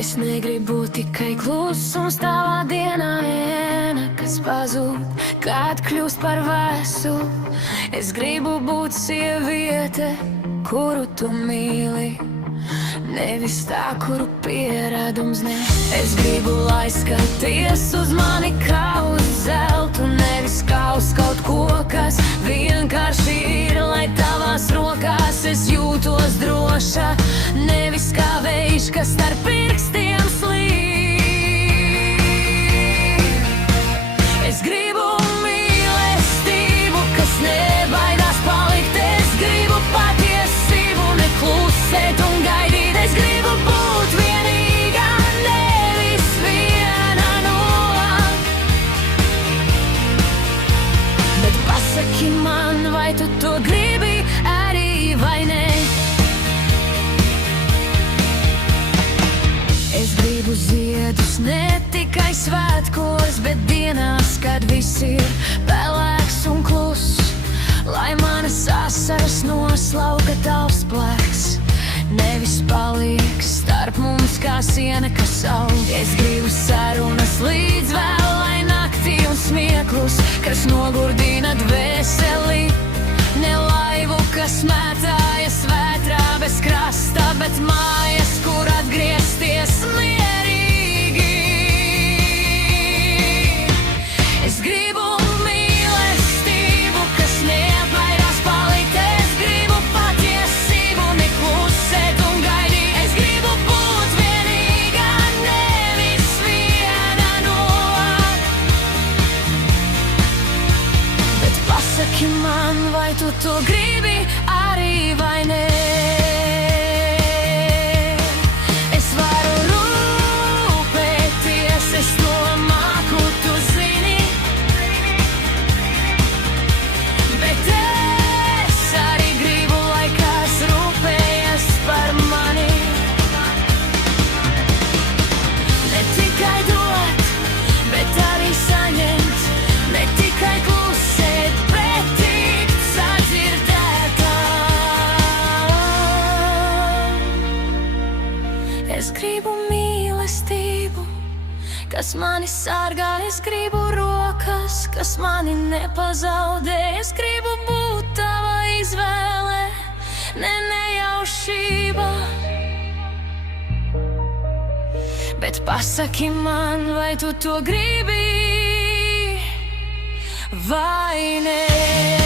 Es negribu tikai klusums tavā dienā viena, kas pazūd, kad kļūst par vēsu. Es gribu būt sieviete, kuru tu mīli, nevis tā, kuru pierādums ne. Es gribu, lai skaties uz mani kā uz zeltu, nevis kā uz kaut ko, kas vienkārši ir, lai tavās rokās es jūtos droša, nevis kā vējš, kas starp pirkstiem slīd. Es gribu mīlestību, kas nebaidās palikt, es gribu patiesību, neklusēt un gaidīt, es gribu būt vienīgā, nevis viena no. Bet pasaki man, vai tu to gribi arī vai ne? Es gribu ziedus ne tikai svētkos, bet dienās, kad viss ir pelēks un kluss, lai manas asaras noslauka tavs plēks, nevis paliek starp mums kā siena, kas aug. Es gribu sarunas līdz vēlai naktī un smieklus, kas nogurdina dvēseli, ne laivu, kas mētājas vētrā bez krasta, bet mājas, kur atgriezties mierīgi. Es gribu mīlestību, kas nebaidās palikt, es gribu patiesību, neklusēt un gaidīt, es gribu būt vienīgā, nevis viena no. Bet pasaki man, vai tu to gribi arī vai ne? Es varu rūpēties, es to māku, tu zini, bet es arī gribu, lai kāds rūpējas par mani. Ne tikai dot, bet arī saņemt, ne tikai klusēt, bet tikt sadzirdētā. Es gribu mīlestību, kas mani sargā, es gribu rokas, kas mani nepazaudē, es gribu būt tava izvēle, ne nejaušība. Bet pasaki man, vai tu to gribi vai ne?